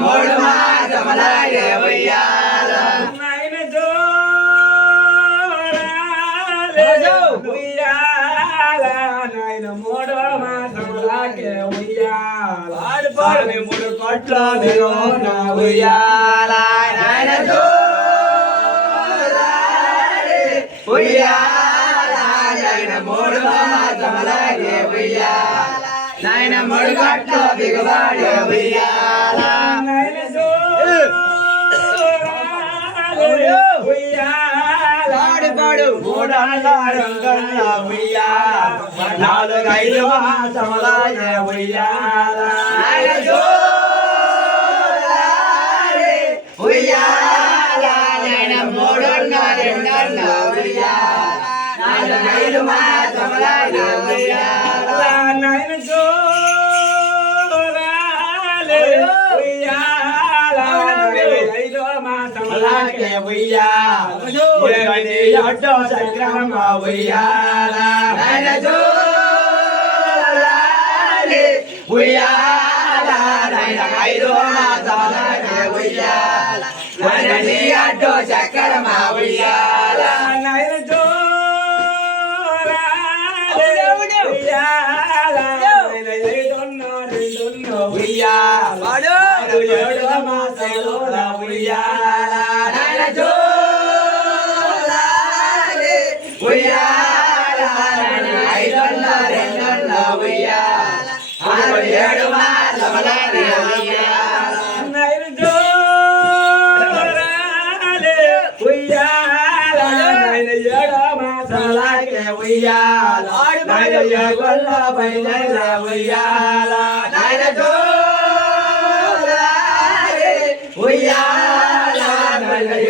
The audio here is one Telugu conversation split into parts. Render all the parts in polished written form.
మూడు మాసములాగే ఉయ్యాల నాయన ఉయ్యాల నాయన మూడు మాసములాగే ఉయ్యాల ఆడిపాడు మూడు కొట్ల నా ఉయ్యాల నాయన ఉయ్యాల నాయన మూడు మాసములాగే ఉయ్యాల నాయన మూడు కొట్ల బిగవాడే ఉయ్యాల నాలుగైదు మాసములాయ ఉయ్యాల ఉయ్యాల నేను మూడున్నర నాలుగైదు మాసములాయ ఉయ్యాల నాయన మాసములాగే ఉయ్యాల అడ్డో సంక్రమ ఉయ్యాల ఉయ్యాల ఐదో మాసములాగే ఉయ్యాల అడ్డో చక్రమ ఉయ్యాల ఉయ్యాల ఏడు మాసముల ఉయ్యాల ఉయ్యాల ఐదున్న రెండున్న ఉయ్యాల ఏడు మాసముల ఉయ్యాల ఉయ్యాల ఏడు మాసములాగే ఉయ్యాల ఏగొల్ల బయల ఉయ్యాల ఉయ్యాల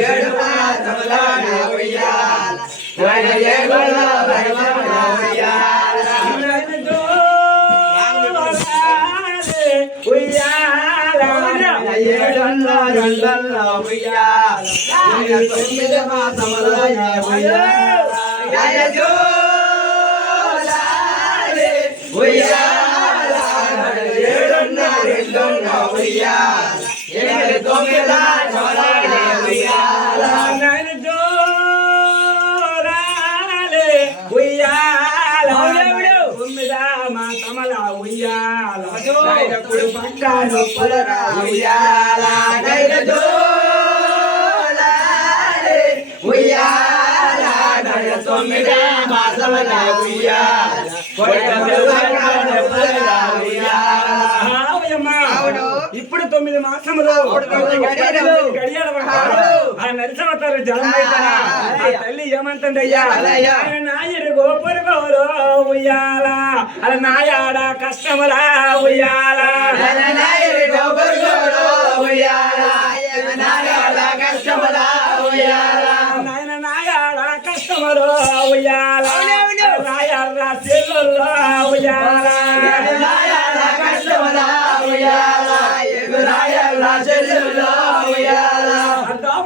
ఏడు మాసములాగే ఉయ్యాల ఏగొల్ల బయల ఉయ్యాల ఉయ్యాల ఏడున్న రెండున్న ఉయ్యాల తొమ్మిది మాసములాగే ఉయ్యాల ఉయ్యాల ఏడున్న రెండున్న ఉయ్యాల తొమ్మిది మాసములాగే ఉయ్యాల ఉయ్యాల తొమ్మిది మాసముల ఉయ్యాల కుడి పక్క నొప్పులరా ఉయ్యాల ఉయ్యాల తొమ్మిది మాసముల ఉయ్యాల ఇప్పుడు 9 మాసములు నరసవతారు జలం తల్లి ఏమంటుందయ్యా నాయరు గోపురు గౌరో ఉయ్యాల అలా నాయాడ కష్టములా ఉయ్యాల నాయరు గోపురు గౌరో ఉయ్యాల నాయాడ కష్టములా ఉయ్యాల నాయన నాయాడ కష్టములు ఉయ్యాల నాయాడ చెల్లుల్లో ఉయ్యాల నాయాడ కష్టములా ఉయ్యాల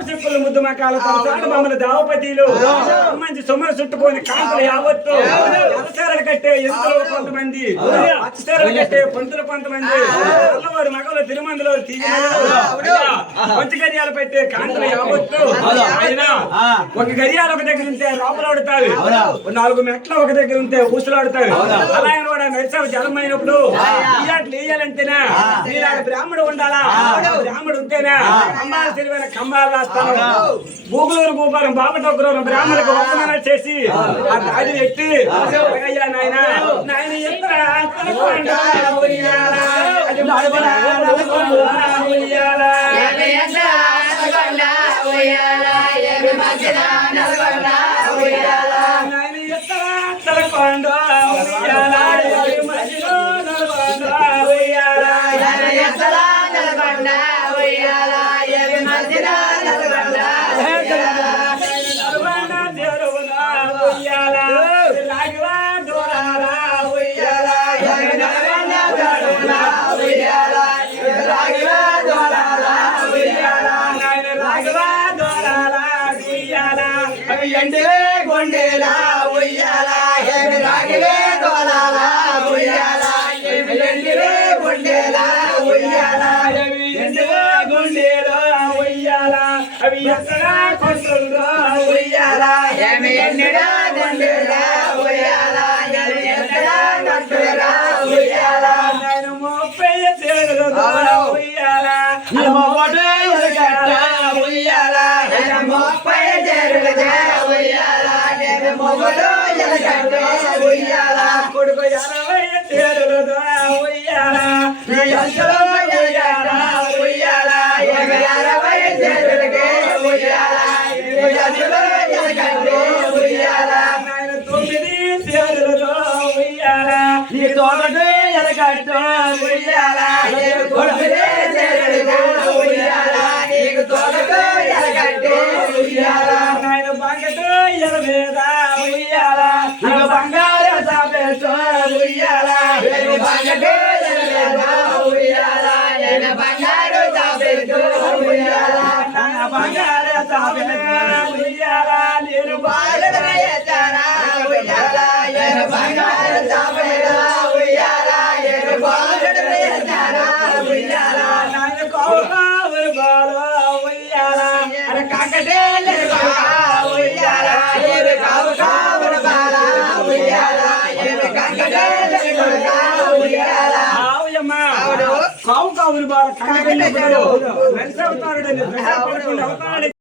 చెప్పులు ముద్దు మకాలు మమ్మల్ని దావపతిలు మంచి సొమ్మలు చుట్టుకొని కాంతులు యావత్తు అలసారలు కట్టే ఎంతలో కొంతమంది అచ్చసారలు కట్టే పంతులు కొంతమంది అల్లవారు మగలు తిరుమందులో మంచి గడియాలు పెట్టే కాంతులు యావత్తు ఆయన ఒక గడియాలు ఒక దగ్గర ఉంటే లోపలాడుతారు 4 మెట్లు ఒక దగ్గర ఉంటే ఊసులాడుతారు అలా ఆయన కూడా నడిచారు జలమైనప్పుడు ఇయాట్లు వేయాలంటేనా మీలాంటి బ్రాహ్మడు ఉండాలా బ్రాహ్మడు ఉంటేనా కంబాలు తెలివైన కంబాలు రాస్తాను గూగులూరు గోపురం బాబటోగ్రూరు బ్రాహ్మణులకు వర్తమానం చేసి ఆ దాడి ఎట్టి అయ్యా నాయన నాయన Yeah. అవి ఎక్కడా కొంటుందో ఉయ్యాల ఏమి ఎన్నడా దండురా ఉయ్యాల ఏమి ఎన్నడా దండురా ఉయ్యాల నేను 30 చేరులో ఉయ్యాల మొగడు ఎలగట్ట ఉయ్యాల నేను 30 చేరులే ఉయ్యాల నేను మొగడు ఎలగట్ట ఉయ్యాల కొడుకు 60 చేరులో ఉయ్యాల నీ అంచలో ఉయ్యాల ఉయ్యాల ఏమి 60 చేరులకే ఉయ్యాల నీ అంచలో ఎలగట్ట ఉయ్యాల నేను 9 చేరులో ఉయ్యాల నీ తోటడు ఎలగట్ట ఉయ్యాల నీకు కొడుకునే చేరులే ఉయ్యాల నీకు తోటడు ఎలగట్ట ఉయ్యాల నేను బంగటు ఎరవేదా ఉయ్యాల నీకు బంగారు సాపేట ఉయ్యాల నేను బంగారు ఎలగట్ట ఉయ్యాల నేను బంగారు సాపేట ఉయ్యాల నా బంగారు సాపెన ఉయ్యాల నేను బాలుడు వేస్తారా ఉయ్యాల నేను బంగారు సాపేట ఉయ్యాల నేను బాలుడు వేస్తారా ఉయ్యాల నాకు కోపాలు బాలో ఉయ్యాల అరే కాకటే లేవా ఉయ్యాల ఏమి కావు కావున బాల ఉయ్యాల ఏమి కాకటే లేవా ఉయ్యాల ఆవుయమ్మ అవును. కావు కావులు బాల కంగ నడిసవుతాడు అవుతాడు